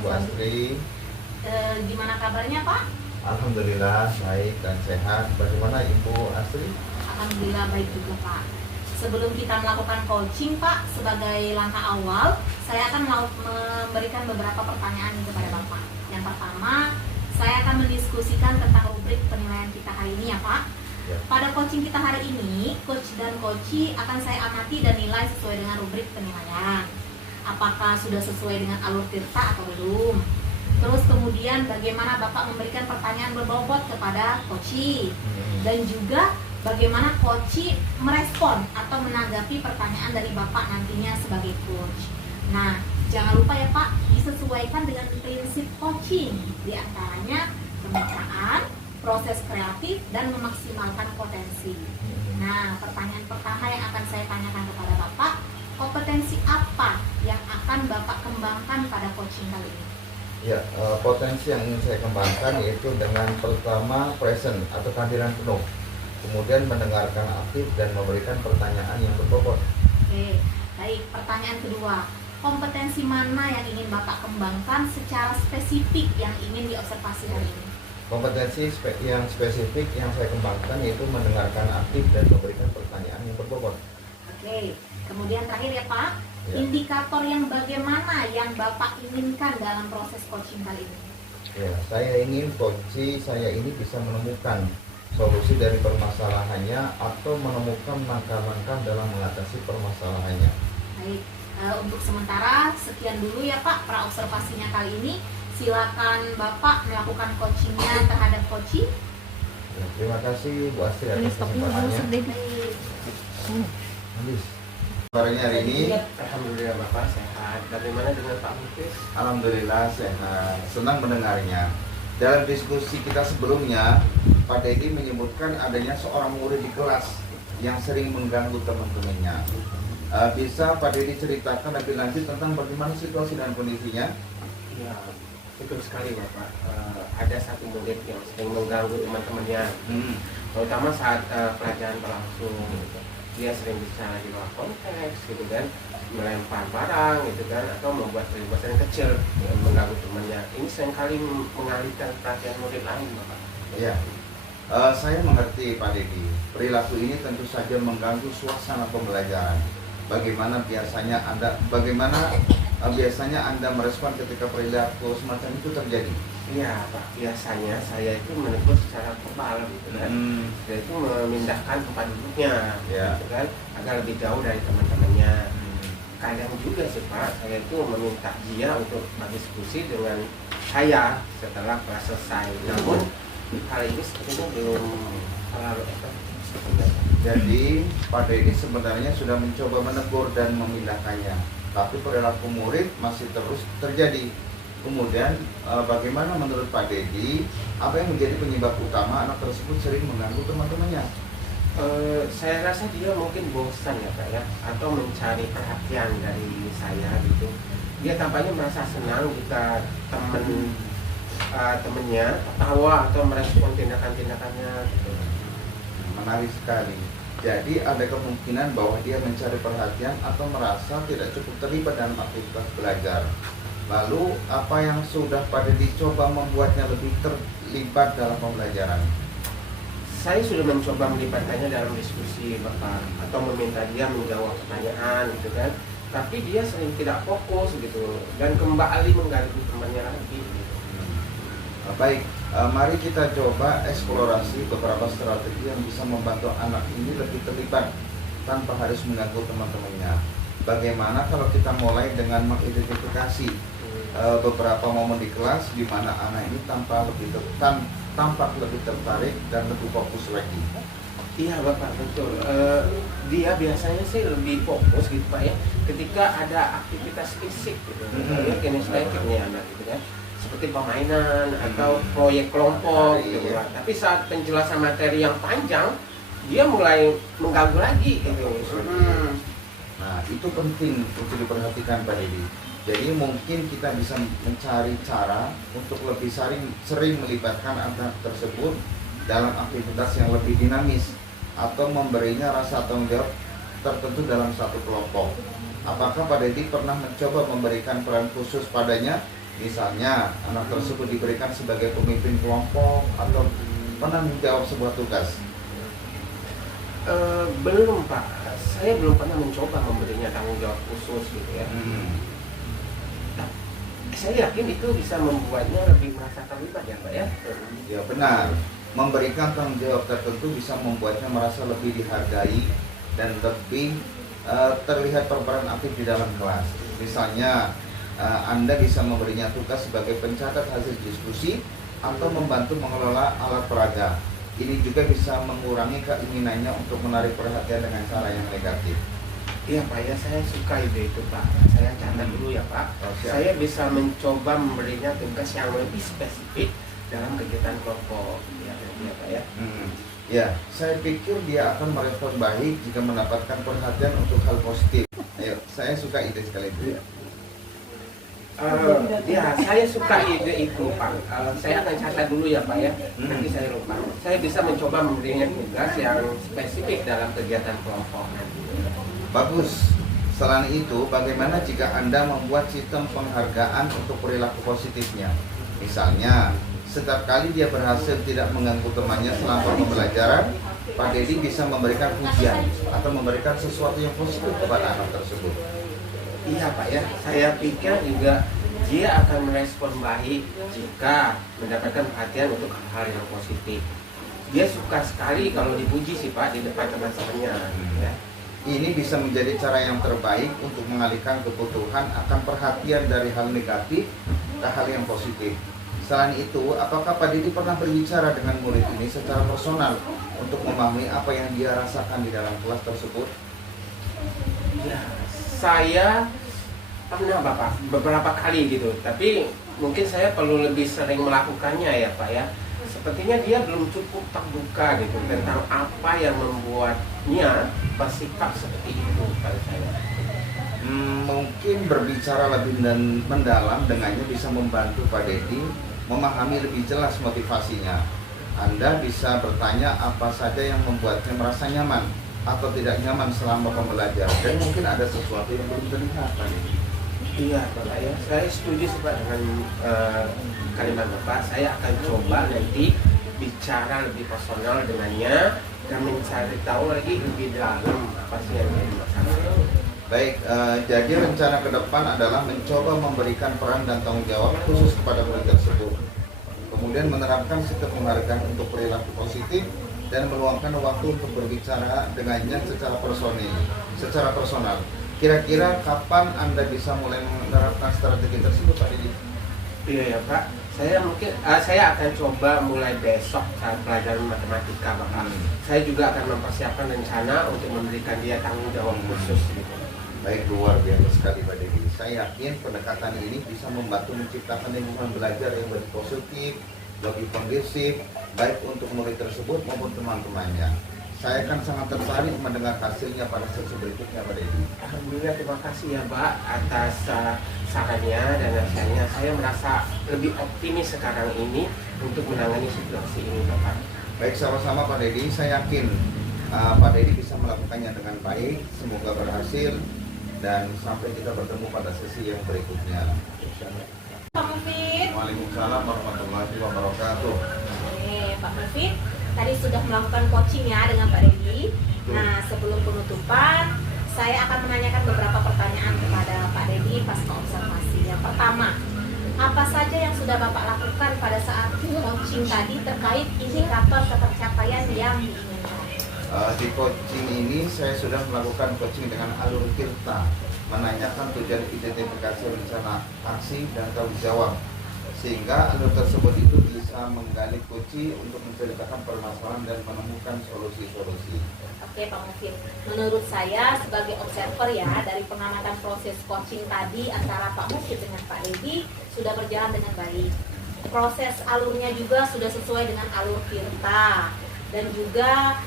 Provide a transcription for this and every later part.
Bu Astri. Gimana kabarnya Pak? Alhamdulillah baik dan sehat. Bagaimana Ibu Astri? Alhamdulillah baik juga Pak. Sebelum kita melakukan coaching Pak, sebagai langkah awal, saya akan memberikan beberapa pertanyaan kepada Bapak. Yang pertama, saya akan mendiskusikan tentang rubrik penilaian kita hari ini ya Pak. Ya. Pada coaching kita hari ini, coach dan coachee akan saya amati dan nilai sesuai dengan rubrik penilaian. Apakah sudah sesuai dengan alur tirta atau belum? Terus kemudian bagaimana Bapak memberikan pertanyaan berbobot kepada coachee, dan juga bagaimana coachee merespon atau menanggapi pertanyaan dari Bapak nantinya sebagai coach. Nah, jangan lupa ya Pak, disesuaikan dengan prinsip coaching, diantaranya kemesraan, proses kreatif, dan memaksimalkan potensi. Nah, pertanyaan pertama yang akan saya tanyakan kepada Bapak, kompetensi apa yang akan Bapak kembangkan pada coaching kali ini? Ya, potensi yang ingin saya kembangkan yaitu dengan pertama present atau kehadiran penuh, kemudian mendengarkan aktif dan memberikan pertanyaan yang berbobot. Oke, baik. Pertanyaan kedua, kompetensi mana yang ingin Bapak kembangkan secara spesifik yang ingin diobservasi hari ini? Kompetensi yang spesifik yang saya kembangkan yaitu mendengarkan aktif dan memberikan pertanyaan yang berbobot. Oke, kemudian terakhir ya Pak, Ya. indikator yang bagaimana yang Bapak inginkan dalam proses coaching kali ini? Ya, saya ingin coachee saya ini bisa menemukan solusi dari permasalahannya atau menemukan langkah-langkah dalam mengatasi permasalahannya. Baik, untuk sementara sekian dulu ya Pak praobservasinya kali ini. Silakan Bapak melakukan coachingnya terhadap coachee. Ya, terima kasih Bu Astri atas kesempatannya. Habis. Kabarnya hari ini? Alhamdulillah Bapak sehat. Bagaimana dengan Pak Muklis? Alhamdulillah sehat. Senang mendengarnya. Dalam diskusi kita sebelumnya, Pak Dedi menyebutkan adanya seorang murid di kelas yang sering mengganggu teman-temannya. Bisa Pak Dedi ceritakan lebih lanjut tentang bagaimana situasi dan kondisinya? Ya, betul sekali Bapak. Ada satu murid yang sering mengganggu teman-temannya, terutama saat pelajaran berlangsung. Dia sering bicara di luar konteks, gitu kan, melempar barang, gitu kan, atau membuat keributan kecil yang mengganggu temannya. Ini seringkali mengalihkan perhatian murid lain, Bapak. Ya, saya mengerti Pak Dedi. Perilaku ini tentu saja mengganggu suasana pembelajaran. Bagaimana biasanya Anda merespon ketika perilaku semacam itu terjadi? Iya Pak, biasanya saya itu menegur secara verbal gitu kan, yaitu memindahkan tempat duduknya, Ya. gitu kan, agar lebih jauh dari teman-temannya. Kadang juga sih Pak, saya itu meminta dia untuk berdiskusi dengan saya setelah kelas selesai. Namun hal ini sepertinya belum terlalu efektif sebenarnya. Jadi Pak Dedi sebenarnya sudah mencoba menegur dan memindahkannya, tapi perilaku murid masih terus terjadi. Kemudian bagaimana menurut Pak Dedi, apa yang menjadi penyebab utama anak tersebut sering mengganggu teman-temannya? Saya rasa dia mungkin bosan ya Pak ya, atau mencari perhatian dari saya gitu. Dia tampaknya merasa senang jika temennya tertawa atau merespon tindakan-tindakannya gitu. Menarik sekali. Jadi ada kemungkinan bahwa dia mencari perhatian atau merasa tidak cukup terlibat dalam aktivitas belajar. Lalu apa yang sudah Pak Dedi coba membuatnya lebih terlibat dalam pembelajaran? Saya sudah mencoba melibatkannya dalam diskusi Bapak, atau meminta dia menjawab pertanyaan gitu kan. Tapi dia sering tidak fokus gitu dan kembali mengganggu temannya lagi gitu. Baik, mari kita coba eksplorasi beberapa strategi yang bisa membantu anak ini lebih terlibat tanpa harus mengganggu teman-temannya. Bagaimana kalau kita mulai dengan mengidentifikasi beberapa momen di kelas di mana anak ini tampak lebih tertarik dan lebih fokus lagi? Iya Bapak, betul. Dia biasanya sih lebih fokus gitu Pak ya, ketika ada aktivitas fisik gitu, kinestetik nih anak gitu kan, seperti permainan atau proyek kelompok gitu Pak. Tapi saat penjelasan materi yang panjang, dia mulai mengganggu lagi gitu. Nah, itu penting untuk diperhatikan Pak Dedi. Jadi mungkin kita bisa mencari cara untuk lebih sering melibatkan anak tersebut dalam aktivitas yang lebih dinamis atau memberinya rasa tanggung jawab tertentu dalam satu kelompok. Apakah Pak Dedi pernah mencoba memberikan peran khusus padanya Misalnya anak tersebut diberikan sebagai pemimpin kelompok atau penanggung jawab sebuah tugas. Belum Pak, saya belum pernah mencoba memberinya tanggung jawab khusus gitu ya. Saya yakin itu bisa membuatnya lebih merasa terlibat ya Pak ya. Ya benar, memberikan tanggung jawab tertentu bisa membuatnya merasa lebih dihargai dan lebih terlihat berperan aktif di dalam kelas. Misalnya Anda bisa memberinya tugas sebagai pencatat hasil diskusi atau membantu mengelola alat peraga. Ini juga bisa mengurangi keinginannya untuk menarik perhatian dengan cara yang negatif. Iya Pak ya, saya suka ide itu Pak. Saya catat dulu ya Pak. Saya bisa mencoba memberinya tugas yang lebih spesifik dalam kegiatan kelompok. Ya Pak ya. Ya, saya pikir dia akan merespon baik jika mendapatkan perhatian untuk hal positif. Ayo, saya suka ide sekali itu. Ya, saya suka ide itu Pak. Saya akan catat dulu ya Pak ya. Nanti saya lupa. Saya bisa mencoba memberinya tugas yang spesifik dalam kegiatan kelompok. Bagus. Selain itu, bagaimana jika Anda membuat sistem penghargaan untuk perilaku positifnya? Misalnya, setiap kali dia berhasil tidak mengganggu temannya selama pembelajaran, Pak Dedi bisa memberikan pujian atau memberikan sesuatu yang positif kepada anak tersebut. Iya Pak ya, saya pikir juga dia akan merespon baik jika mendapatkan perhatian untuk hal-hal yang positif. Dia suka sekali kalau dipuji sih Pak di depan teman-temannya. Ya. Ini bisa menjadi cara yang terbaik untuk mengalihkan kebutuhan akan perhatian dari hal negatif ke hal yang positif. Selain itu, apakah Pak Didi pernah berbicara dengan murid ini secara personal untuk memahami apa yang dia rasakan di dalam kelas tersebut? Ya, saya pernah Bapak beberapa kali gitu, tapi mungkin saya perlu lebih sering melakukannya ya Pak ya. Sepertinya dia belum cukup terbuka gitu tentang apa yang membuatnya bersikap seperti itu pada saya. Mungkin berbicara lebih dan mendalam dengannya bisa membantu Pak Dedi memahami lebih jelas motivasinya. Anda bisa bertanya apa saja yang membuatnya merasa nyaman atau tidak nyaman selama pembelajaran, dan mungkin ada sesuatu yang belum terlihat Pak Dedi. Iya Bapak ya, saya setuju Pak dengan kalimat Bapak. Saya akan coba nanti bicara lebih personal dengannya dan mencari tahu lagi lebih dalam apa sih yang menjadi masalah. Baik, jadi rencana ke depan adalah mencoba memberikan peran dan tanggung jawab khusus kepada murid tersebut. Kemudian menerapkan sistem penghargaan untuk perilaku positif dan meluangkan waktu untuk berbicara dengannya secara personal. Kira-kira kapan Anda bisa mulai menerapkan strategi tersebut Pak Didi? Iya ya Pak, saya akan coba mulai besok saat pelajaran matematika Bapak. Saya juga akan mempersiapkan rencana untuk memberikan dia tanggung jawab khusus gitu. Baik, luar biasa sekali Pak Dedi. Saya yakin pendekatan ini bisa membantu menciptakan lingkungan belajar yang lebih positif, lebih kondusif, baik untuk murid tersebut maupun teman-temannya. Saya akan sangat tertarik mendengar hasilnya pada sesi berikutnya Pak Dedi. Alhamdulillah, terima kasih ya Pak atas sarannya dan nasihatnya. Saya merasa lebih optimis sekarang ini untuk menangani situasi ini Bapak. Baik, sama-sama Pak Dedi. Saya yakin Pak Dedi bisa melakukannya dengan baik. Semoga berhasil. Dan sampai kita bertemu pada sesi yang berikutnya. Pak Mufid. Waalaikumsalam warahmatullahi wabarakatuh. Pak Mufid, tadi sudah melakukan coaching ya dengan Pak Dedi. Nah, sebelum penutupan, saya akan menanyakan beberapa pertanyaan kepada Pak Dedi pasca observasi. Yang pertama, apa saja yang sudah Bapak lakukan pada saat coaching tadi terkait indikator ketercapaian yang diinginkan? Di coaching ini saya sudah melakukan coaching dengan alur Tirta, menanyakan tujuan identifikasi rencana aksi dan tanggung jawab, sehingga alur tersebut itu bisa menggali kunci untuk menceritakan permasalahan dan menemukan solusi-solusi. Oke Pak Mufid, menurut saya sebagai observer ya, dari pengamatan proses coaching tadi antara Pak Mufid dengan Pak Dedi sudah berjalan dengan baik. Proses alurnya juga sudah sesuai dengan alur Tirta. Dan juga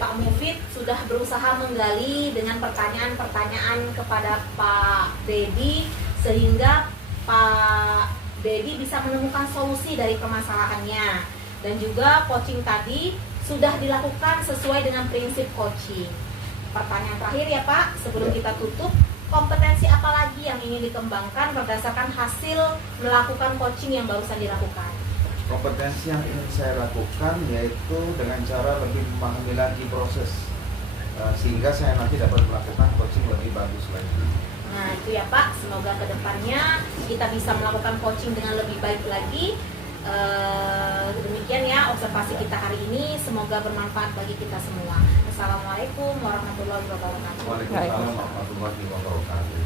Pak Mufid sudah berusaha menggali dengan pertanyaan-pertanyaan kepada Pak Dedi, sehingga Pak Dedi bisa menemukan solusi dari permasalahannya. Dan juga coaching tadi sudah dilakukan sesuai dengan prinsip coaching. Pertanyaan terakhir ya Pak, sebelum kita tutup, kompetensi apa lagi yang ingin dikembangkan berdasarkan hasil melakukan coaching yang barusan dilakukan? Kompetensi yang ingin saya lakukan yaitu dengan cara lebih memahami lagi proses, sehingga saya nanti dapat melakukan coaching lebih bagus lagi. Nah itu ya Pak, semoga kedepannya kita bisa melakukan coaching dengan lebih baik lagi. Demikian ya observasi kita hari ini, semoga bermanfaat bagi kita semua. Assalamualaikum warahmatullahi wabarakatuh. Waalaikumsalam warahmatullahi wabarakatuh.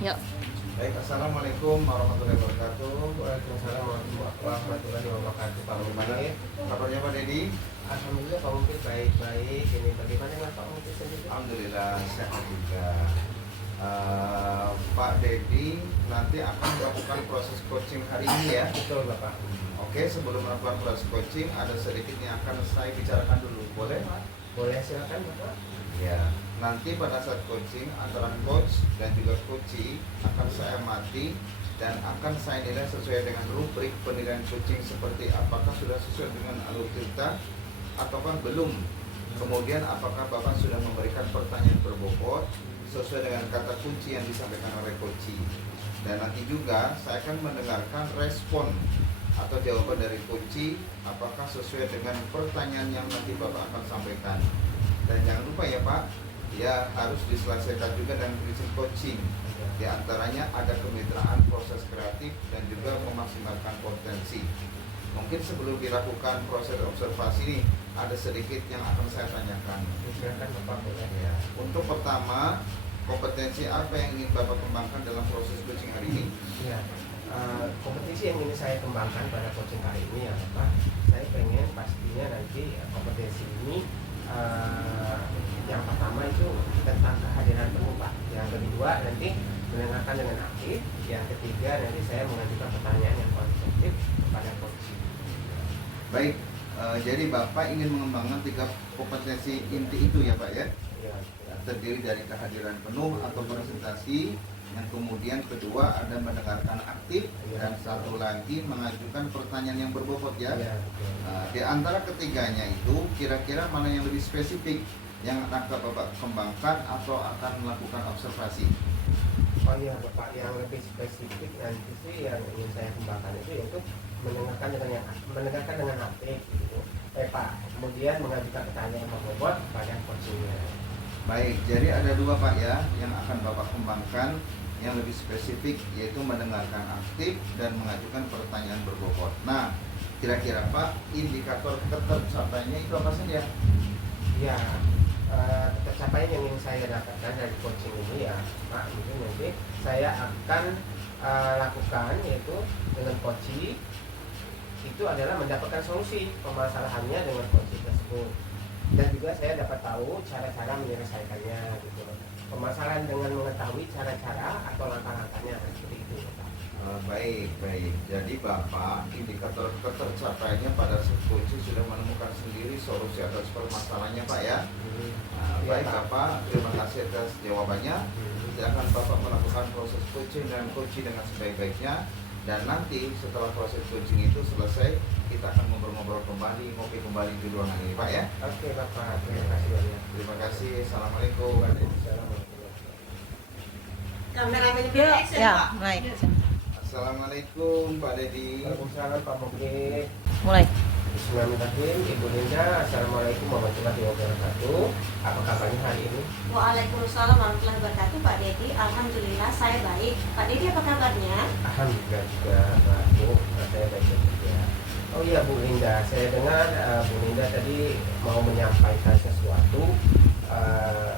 Yuk. Baik, assalamualaikum warahmatullahi wabarakatuh. Waalaikumsalam warahmatullahi wabarakatuh. Pak Bagaimana Mungkit, kabarnya Pak Dedi? alhamdulillah Pak Mungkit baik-baik. Ini bagaimana dengan Pak Mungkit sendiri? Alhamdulillah sehat juga. Pak Dedi nanti akan melakukan proses coaching hari ini ya. Betul Bapak. Oke, sebelum melakukan proses coaching ada sedikit yang akan saya bicarakan dulu, boleh Pak? Boleh silakan Bapak. Ya, nanti pada saat coaching antara coach dan juga coachee akan saya amati dan akan saya nilai sesuai dengan rubrik penilaian coaching seperti apakah sudah sesuai dengan alur cerita ataukah belum. Kemudian apakah Bapak sudah memberikan pertanyaan berbobot sesuai dengan kata kunci yang disampaikan oleh coachee. Dan nanti juga saya akan mendengarkan respon atau jawaban dari coachee apakah sesuai dengan pertanyaan yang nanti Bapak akan sampaikan. Dan jangan lupa ya Pak, ya harus diselesaikan juga dengan prinsip coaching. Di antaranya ada kemitraan, proses kreatif, dan juga memaksimalkan potensi. Mungkin sebelum dilakukan proses observasi ini, ada sedikit yang akan saya tanyakan. Silakan Bapak boleh. Ya, untuk pertama, kompetensi apa yang ingin Bapak kembangkan dalam proses coaching hari ini? Ya, kompetisi yang ingin saya kembangkan pada coaching kali ini ya Bapak, saya pengen pastinya nanti kompetensi ini yang pertama itu tentang kehadiran penuh Pak. Yang kedua nanti mendengarkan dengan aktif. Yang ketiga nanti saya mengajukan pertanyaan yang konstruktif kepada coach. Baik, jadi Bapak ingin mengembangkan 3 kompetensi inti itu ya Pak ya? Ya, Terdiri dari kehadiran penuh atau presentasi, yang kemudian kedua ada mendengarkan aktif, dan satu lagi mengajukan pertanyaan yang berbobot ya. ya. Di antara ketiganya itu kira-kira mana yang lebih spesifik yang akan Bapak kembangkan atau akan melakukan observasi? Oh iya Bapak, yang lebih spesifik nanti sih yang ingin saya kembangkan itu yaitu mendengarkan dengan aktif gitu. Pak, kemudian mengajukan pertanyaan yang berbobot pada coachingnya. Baik, jadi ada 2 Pak ya yang akan Bapak kembangkan yang lebih spesifik, yaitu mendengarkan aktif dan mengajukan pertanyaan berbobot. Nah, kira-kira Pak, indikator tercapainya itu apa saja? Ya, tercapaian yang ingin saya dapatkan dari coaching ini ya Pak, mungkin nanti saya akan lakukan yaitu dengan coaching itu adalah mendapatkan solusi permasalahannya dengan coaching tersebut, dan juga saya dapat tahu cara-cara menyelesaikannya gitu. Permasalahan dengan mengetahui cara-cara atau langkah-langkahnya seperti itu Pak. Baik. Jadi Bapak, indikator ketercapaiannya pada coaching sudah menemukan sendiri solusi atas permasalahannya Pak ya. Baik Bapak, terima kasih atas jawabannya. Silakan Bapak melakukan proses coaching dan coaching dengan sebaik-baiknya. Dan nanti setelah proses coaching itu selesai, kita akan ngobrol-ngobrol kembali, ngopi kembali di ruangan ini Pak ya. Oke Bapak, terima kasih banyak. Terima kasih. Assalamualaikum. Ya, naik. Assalamualaikum Pak Dedi. Waalaikumsalam Pak Mungkit. Mulai. Bismillahirrahmanirrahim. Ibu Linda, Assalamualaikum warahmatullahi wabarakatuh. Apa kabarnya hari ini? Waalaikumsalam warahmatullahi wabarakatuh, Pak Dedi. Alhamdulillah saya baik. Pak Dedi apa kabarnya? Alhamdulillah juga Pak Bu, saya baik-baik juga. Oh iya Bu Linda, saya dengar Bu Linda tadi mau menyampaikan sesuatu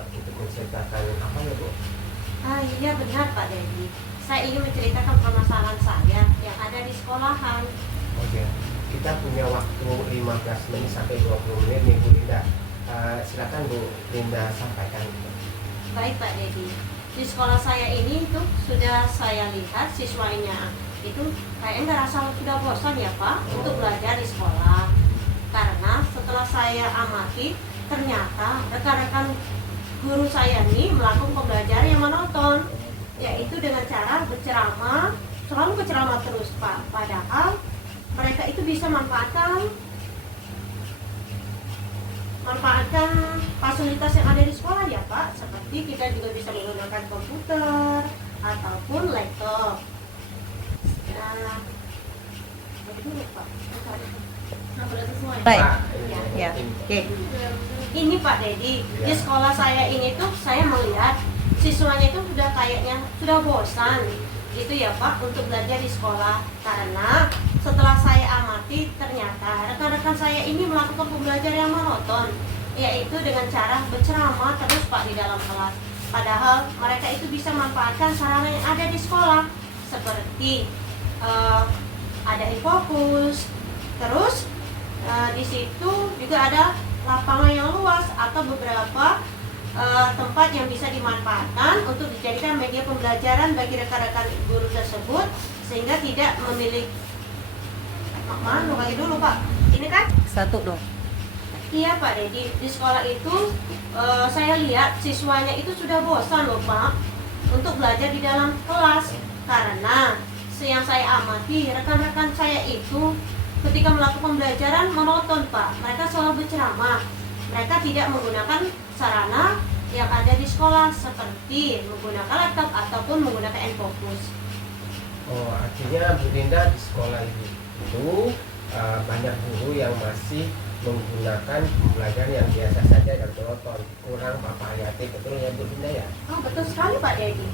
untuk menceritakan apa ya Bu? Iya benar Pak Dedi. Saya ingin menceritakan permasalahan saya yang ada di sekolahan. Oke, kita punya waktu 15 menit sampai 20 menit nih Bu Linda. Silakan Bu Linda sampaikan. Baik Pak Dedi. Di sekolah saya ini tuh sudah saya lihat siswanya itu kayaknya nggak rasa sudah bosan ya Pak untuk belajar di sekolah. Karena setelah saya amati ternyata rekan-rekan guru saya ini melakukan pembelajaran yang monoton, yaitu dengan cara berceramah, selalu berceramah terus Pak. Padahal mereka itu bisa manfaatkan manfaatkan fasilitas yang ada di sekolah ya Pak, seperti kita juga bisa menggunakan komputer ataupun laptop. Nah, begitu Pak. Nah, sudah sesuai. Baik. Pak, Ya. ini. Oke. Ini Pak Dedi, di sekolah saya ini tuh saya melihat siswanya itu sudah kayaknya sudah bosan gitu ya Pak untuk belajar di sekolah, karena setelah saya amati ternyata rekan-rekan saya ini melakukan pembelajaran yang monoton, yaitu dengan cara berceramah terus Pak di dalam kelas. Padahal mereka itu bisa manfaatkan sarana yang ada di sekolah seperti ada infokus, terus di situ juga ada lapangan yang luas atau beberapa tempat yang bisa dimanfaatkan untuk dijadikan media pembelajaran bagi rekan-rekan guru tersebut, sehingga tidak memiliki mana lagi dulu Pak. Ini kan? Satu dong. Iya Pak Dedi, di sekolah itu saya lihat siswanya itu sudah bosan loh Pak untuk belajar di dalam kelas, karena yang saya amati rekan-rekan saya itu ketika melakukan pembelajaran monoton Pak. Mereka selalu berceramah, mereka tidak menggunakan sarana yang ada di sekolah seperti menggunakan laptop ataupun menggunakan infokus. Oh, artinya Bu Linda di sekolah ini itu banyak guru yang masih menggunakan pembelajaran yang biasa saja dan monoton, kurang variatif, betul ya Bu Linda ya? Oh betul sekali Pak Dedi.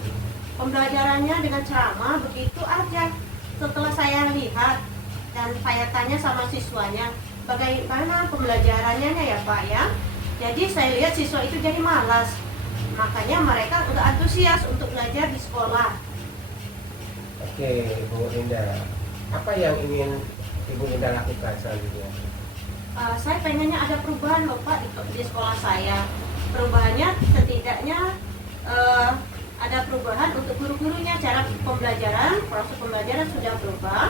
Pembelajarannya dengan ceramah begitu aja. Setelah saya lihat dan saya tanya sama siswanya, bagaimana pembelajarannya ya Pak ya? Jadi saya lihat siswa itu jadi malas. Makanya mereka udah antusias untuk belajar di sekolah. Oke, Bu Linda, apa yang ingin Ibu Linda lakukan selanjutnya? Saya pengennya ada perubahan loh Pak di sekolah saya. Perubahannya setidaknya ada perubahan untuk guru-gurunya, cara pembelajaran, proses pembelajaran sudah berubah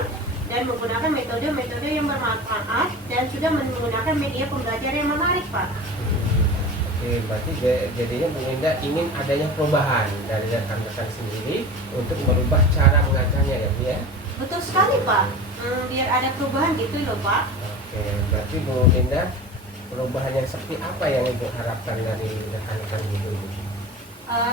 dan menggunakan metode-metode yang bermanfaat dan sudah menggunakan media pembelajaran yang menarik Pak. Oke, berarti jadinya Bu Linda ingin adanya perubahan dari rekan-rekan sendiri untuk merubah cara mengajarnya ya Bu ya? Betul sekali Pak, biar ada perubahan gitu loh Pak. Oke, berarti Bu Linda perubahan yang seperti apa yang Ibu harapkan dari rekan-rekan guru ini?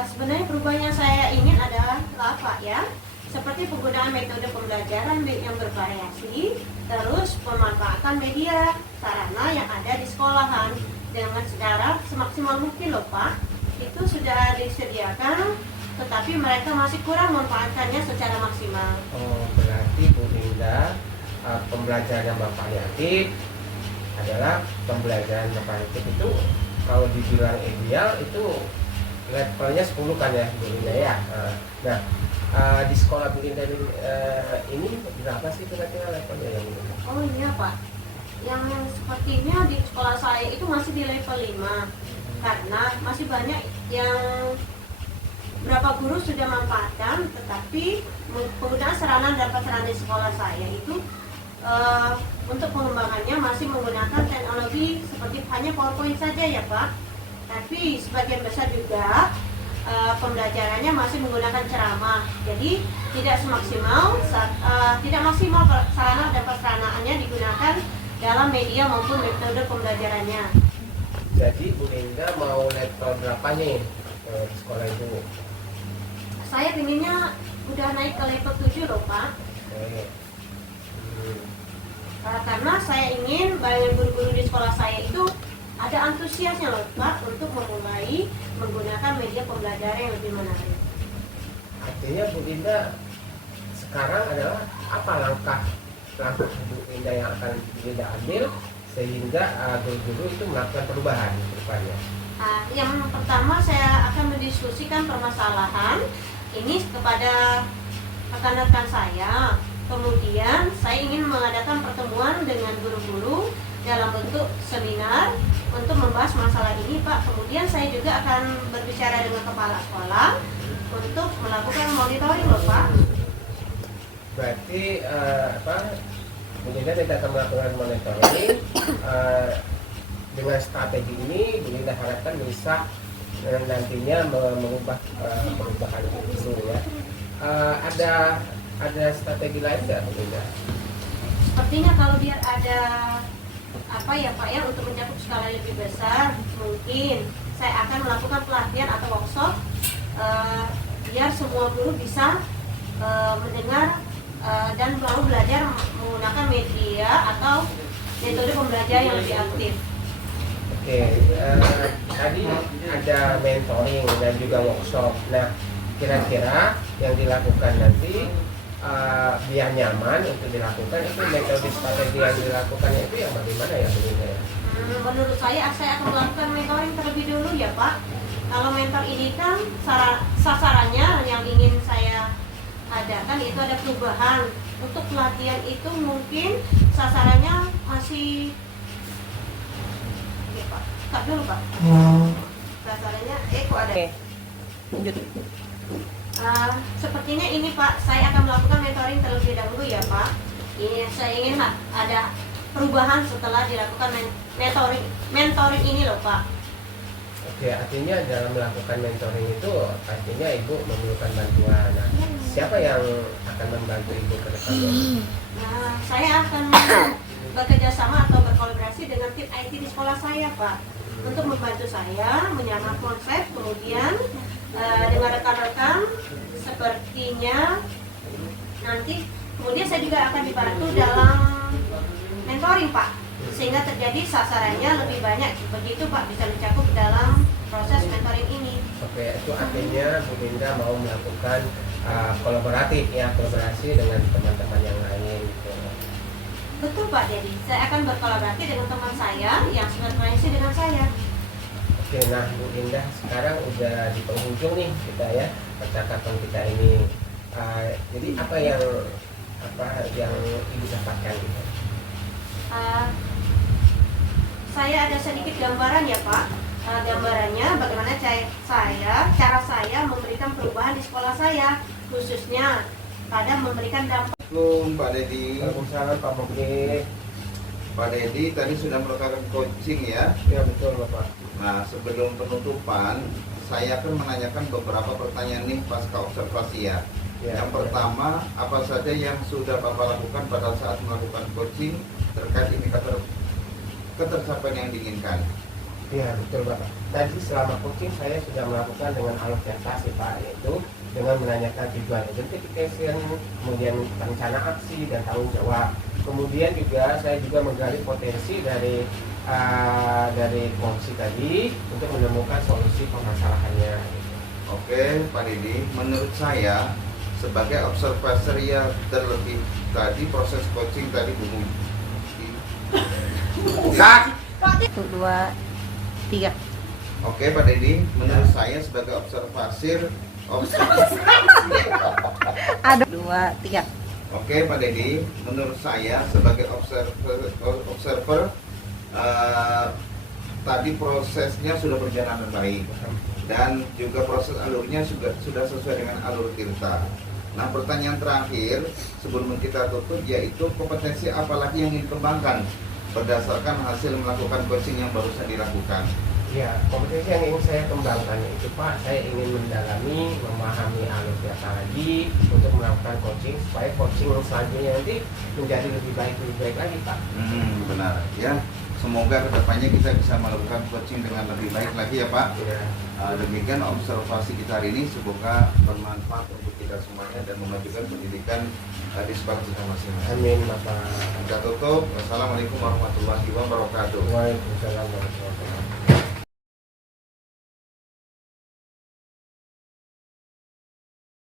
Sebenarnya perubahan yang saya ingin adalah Pak ya, seperti penggunaan metode pembelajaran yang bervariasi, terus pemanfaatan media sarana yang ada di sekolahan dengan secara semaksimal mungkin loh Pak. Itu sudah disediakan, tetapi mereka masih kurang memanfaatkannya secara maksimal. Oh, berarti Bu Linda pembelajaran yang bervariatif adalah pembelajaran bervariatif itu kalau dibilang ideal itu levelnya 10 kan ya Bu Linda ya. Nah, di sekolah Bu Linda ini berapa sih kira-kira levelnya yang ini? Oh iya Pak, yang sepertinya di sekolah saya itu masih di level 5, karena masih banyak yang berapa guru sudah manfaatkan, tetapi penggunaan sarana dan prasarana di sekolah saya itu untuk pengembangannya masih menggunakan teknologi seperti hanya PowerPoint saja ya Pak. Tapi sebagian besar juga pembelajarannya masih menggunakan ceramah, jadi tidak maksimal sarana dan prasaranaannya digunakan dalam media maupun metode pembelajarannya. Jadi Bu Linda mau level berapa nih di sekolah itu? Saya pinginnya udah naik ke level 7 loh Pak. Oke. Karena saya ingin bagi guru-guru di sekolah saya itu ada antusiasnya loh Pak untuk memulai menggunakan media pembelajaran yang lebih menarik. Artinya Bu Linda sekarang adalah apa langkah Bu Linda yang akan Bu Linda ambil sehingga guru-guru itu melakukan perubahan ke depannya? Yang pertama saya akan mendiskusikan permasalahan ini kepada rekan-rekan saya. Kemudian saya ingin mengadakan pertemuan dengan guru-guru dalam bentuk seminar untuk membahas masalah ini Pak. Kemudian saya juga akan berbicara dengan kepala sekolah untuk melakukan monitoring loh Pak. Berarti Bu Linda tidak akan melakukan monitoring dengan strategi ini. Bu Linda harapkan bisa nantinya mengubah perubahan itu ya. Ada strategi lain nggak Bu Linda? Sepertinya kalau biar ada apa ya Pak ya, untuk mencakup skala lebih besar, mungkin saya akan melakukan pelatihan atau workshop biar semua guru bisa mendengar dan lalu belajar menggunakan media atau metode pembelajaran yang lebih aktif. Oke, tadi ada mentoring dan juga workshop. Nah, kira-kira yang dilakukan nanti biar nyaman untuk dilakukan itu metode strategi yang dilakukannya itu yang bagaimana ya Bu Linda ya? Menurut saya akan melakukan mentoring terlebih dulu ya Pak. Kalau mentor ini kan sasarannya yang ingin saya adakan itu ada perubahan. Untuk pelatihan itu mungkin sasarannya masih oke Pak, cut dulu Pak. Sasarannya kok ada. Lanjut. Sepertinya ini Pak, saya akan melakukan mentoring terlebih dahulu ya Pak. Ini saya ingin ada perubahan setelah dilakukan mentoring ini loh Pak. Oke, artinya dalam melakukan mentoring itu pastinya Ibu memerlukan bantuan. Nah, siapa yang akan membantu Ibu ke depannya? Nah, saya akan bekerja sama atau berkolaborasi dengan tim IT di sekolah saya Pak, untuk membantu saya menyamakan konsep, kemudian dengan rekan-rekan sepertinya nanti kemudian saya juga akan dibantu dalam mentoring Pak, sehingga terjadi sasarannya lebih banyak, begitu Pak, bisa mencakup dalam proses mentoring ini. Oke, itu artinya Bu Linda mau melakukan kolaboratif ya, kolaborasi dengan teman-teman yang lain gitu. Betul Pak Dedi, saya akan berkolaborasi dengan teman saya yang sefrekuensi dengan saya. Oke, nah Bu Linda, sekarang udah di penghujung nih kita ya percakapan kita ini. Jadi apa yang Ibu dapatkan gitu? Saya ada sedikit gambaran ya Pak. Gambarannya bagaimana cara saya memberikan perubahan di sekolah saya, khususnya pada memberikan dampak. Assalamualaikum Pak Dedi. Waalaikumsalam Pak Mukti. Pak Dedi tadi sudah melakukan coaching ya. Ya betul Bapak. Nah, sebelum penutupan, saya akan menanyakan beberapa pertanyaan nih pasca observasi ya. Ya, Yang pertama, apa saja yang sudah Bapak lakukan pada saat melakukan coaching terkait indikator ketercapaian yang diinginkan? Ya betul Bapak. Tadi selama coaching saya sudah melakukan dengan alokasi Pak, yaitu dengan menanyakan tujuan identification, kemudian rencana aksi dan tanggung jawab. Kemudian juga saya juga menggali potensi dari fungsi tadi untuk menemukan solusi permasalahannya. Oke, Pak Dedi, menurut saya sebagai observer yang terlebih tadi proses coaching tadi belum Kak. 1, 2, 3. Oke Pak Dedi, menurut saya sebagai observer Ada 2, 3. Oke Pak Dedi, menurut saya sebagai observer tadi prosesnya sudah berjalan dengan baik dan juga proses alurnya sudah sesuai dengan alur Tirta. Nah, pertanyaan terakhir sebelum kita tutup yaitu kompetensi apa lagi yang ingin dikembangkan berdasarkan hasil melakukan coaching yang barusan dilakukan? Ya, kompetensi yang ingin saya kembangkan itu Pak, saya ingin mendalami, memahami alur data lagi untuk melakukan coaching supaya coaching selanjutnya nanti menjadi lebih baik lagi Pak. Benar ya. Semoga kedepannya kita bisa melakukan coaching dengan lebih baik lagi ya Pak. Ya. Demikian observasi kita hari ini, semoga bermanfaat untuk kita semuanya dan memajukan pendidikan di sekolah kita masing-masing. Amin Bapak. Kita tutup. Wassalamualaikum warahmatullahi wabarakatuh. Waalaikumsalam warahmatullahi wabarakatuh.